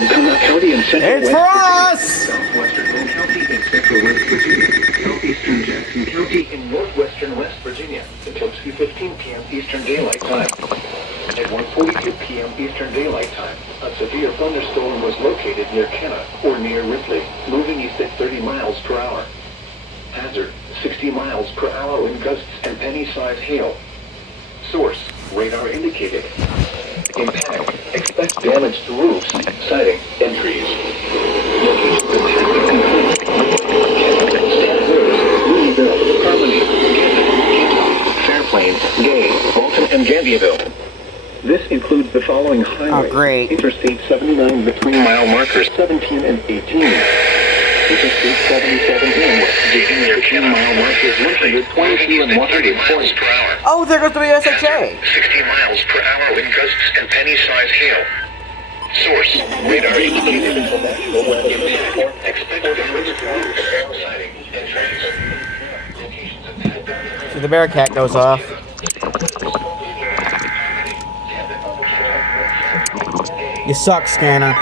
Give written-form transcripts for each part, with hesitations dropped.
County and Central It's for us! Southwestern Boone County in Central West Virginia. Southeastern Jackson County in northwestern West Virginia until 2:15 p.m. Eastern Daylight Time. At 1:42 p.m. Eastern Daylight Time, a severe thunderstorm was located near Kenna or near Ripley, moving east at 30 miles per hour. Hazard, 60 miles per hour wind gusts and penny-sized hail. Source, radar indicated. Impact, expect damage to roofs, siding, and trees. Locations Louisville, Harmony, Fairplain, Gay, Bolton, and Gandiaville. This includes the following highways. Oh, great. Interstate 79 between mile markers 17 and 18. Interstate 77 in West Virginia between mile markers 122 and 140 per hour. Oh, there goes the WSHA. 60 miles per hour wind gusts and penny-sized hail. Source, radar indicated. Impact, expect damage to roofs, siding, and trees. So the Bearcat goes off. You suck, Scanner.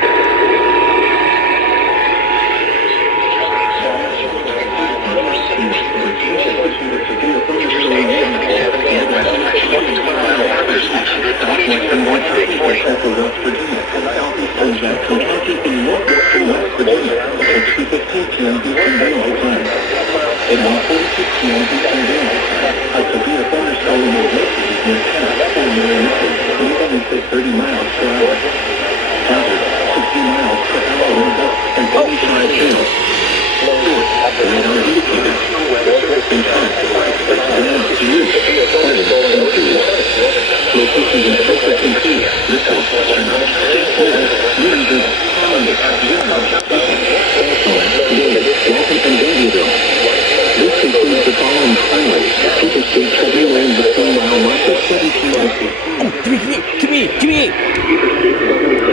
Come here.